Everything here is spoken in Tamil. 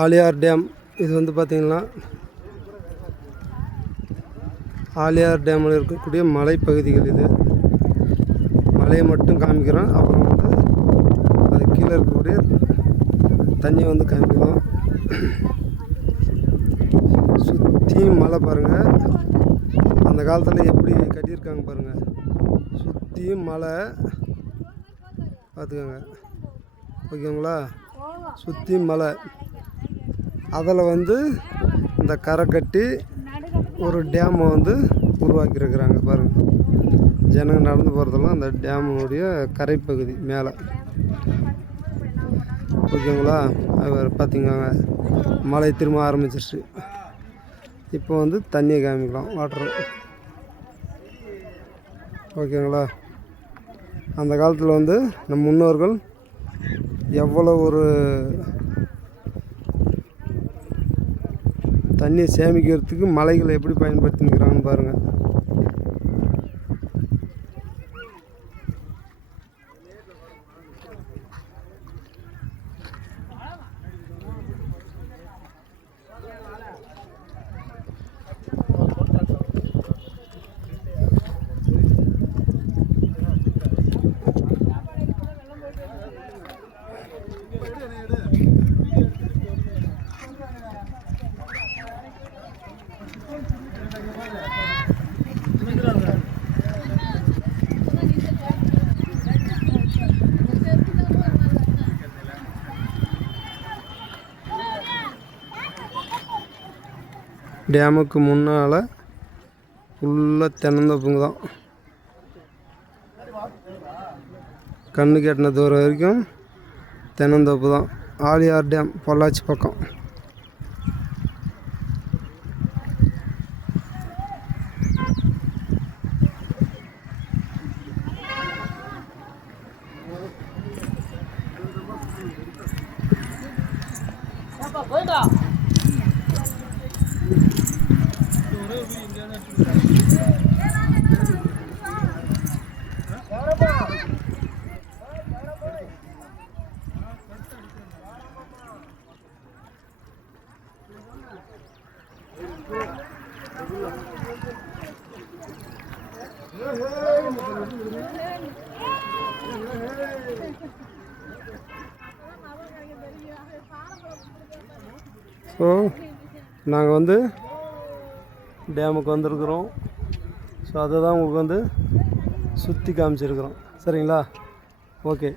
ஆலியார் டேம். இது வந்து பார்த்திங்கன்னா ஆலியார் டேமில் இருக்கக்கூடிய மலைப்பகுதிகள். இது மலையை மட்டும் காமிக்கிறோம். அப்புறம் வந்து அது கீழே இருக்கக்கூடிய தண்ணி வந்து காமிக்கிறோம். சுற்றியும் மலை பாருங்கள். அந்த காலத்தில் எப்படி கட்டியிருக்காங்க பாருங்கள். சுற்றியும் மலை பார்த்துக்கோங்க. ஓகேங்களா? சுற்றியும் மலை. அதில் வந்து இந்த கரை கட்டி ஒரு டேமை வந்து உருவாக்கியிருக்கிறாங்க பாருங்கள். ஜனங்க நடந்து போகிறதெல்லாம் அந்த டேமுடைய கரைப்பகுதி மேலே. ஓகேங்களா? அது பார்த்திங்கங்க, மழை திரும்ப ஆரம்பிச்சிருச்சு. இப்போ வந்து தண்ணியை காமிக்கலாம், வாட்டர். ஓகேங்களா? அந்த காலத்தில் வந்து நம் முன்னோர்கள் எவ்வளோ ஒரு தண்ணியை சேமிக்கிறதுக்கு மலைகளை எப்படி பயன்படுத்திக்கிறாங்கன்னு பாருங்கள். டேமுக்கு முன்னால் ஃபுல்லாக தென்னந்தோப்புங்க தான். கண்ணு கெட்டின தூரம் வரைக்கும் தென்னந்தோப்பு தான். ஆலியார் டேம் பொள்ளாச்சி பக்கம். ஸோ நாங்கள் வந்து டேமுக்கு வந்திருக்கிறோம். ஸோ அதை தான் உங்களுக்கு வந்து சுற்றி காமிச்சிருக்கிறோம். சரிங்களா? ஓகே.